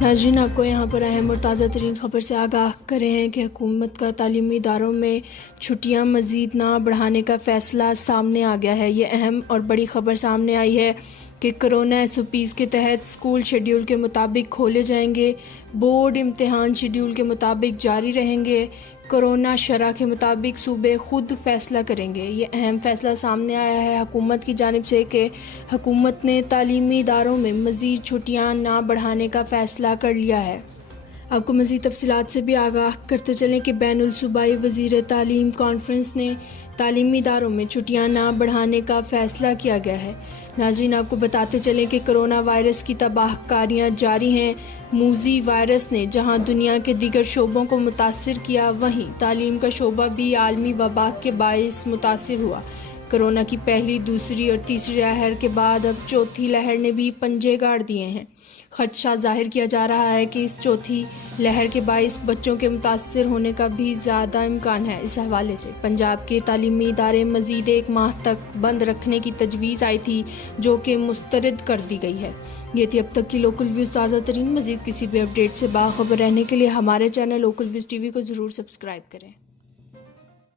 नाज़रीन, आपको यहाँ पर अहम और ताज़ा तरीन ख़बर से आगाह करें हैं कि हुकूमत का तालीमी इदारों में छुट्टियाँ मज़ीद ना बढ़ाने का फ़ैसला सामने आ गया है। ये अहम और बड़ी ख़बर सामने आई है कि कोरोना SOPs के तहत स्कूल शेड्यूल के मुताबिक खोले जाएंगे, बोर्ड इम्तिहान शेड्यूल के मुताबिक जारी रहेंगे, कोरोना शरह के मुताबिक सूबे खुद फ़ैसला करेंगे। ये अहम फ़ैसला सामने आया है हुकूमत की जानिब से कि हुकूमत ने तालीमी इदारों में मज़ीद छुट्टियाँ ना बढ़ाने का फ़ैसला कर लिया है। आपको मज़ीद तफसीलात से भी आगाह करते चलें कि बैनुल सूबाई वज़ीर तालीम कॉन्फ्रेंस ने तालीमी इदारों में छुट्टियाँ ना बढ़ाने का फ़ैसला किया गया है। नाज़रीन, आपको बताते चलें कि कोरोना वायरस की तबाहकारियाँ जारी हैं। मूज़ी वायरस ने जहां दुनिया के दीगर शोबों को मुतासिर किया, वहीं तालीम का शोबा भी आलमी वबा के बाइस मुतासिर हुआ। कोरोना की पहली, दूसरी और तीसरी लहर के बाद अब चौथी लहर ने भी पंजे गाड़ दिए हैं। खदशा जाहिर किया जा रहा है कि इस चौथी लहर के बाइस बच्चों के मुतासिर होने का भी ज़्यादा इम्कान है। इस हवाले से पंजाब के तालीमी इदारे मज़ीद 1 माह तक बंद रखने की तजवीज़ आई थी, जो कि मुस्तरद कर दी गई है। ये थी अब तक की लोकल व्यूज़ ताज़ा तरीन। मज़ीद किसी भी अपडेट से बाखबर रहने के लिए हमारे चैनल लोकल व्यूज़ TV को ज़रूर सब्सक्राइब करें।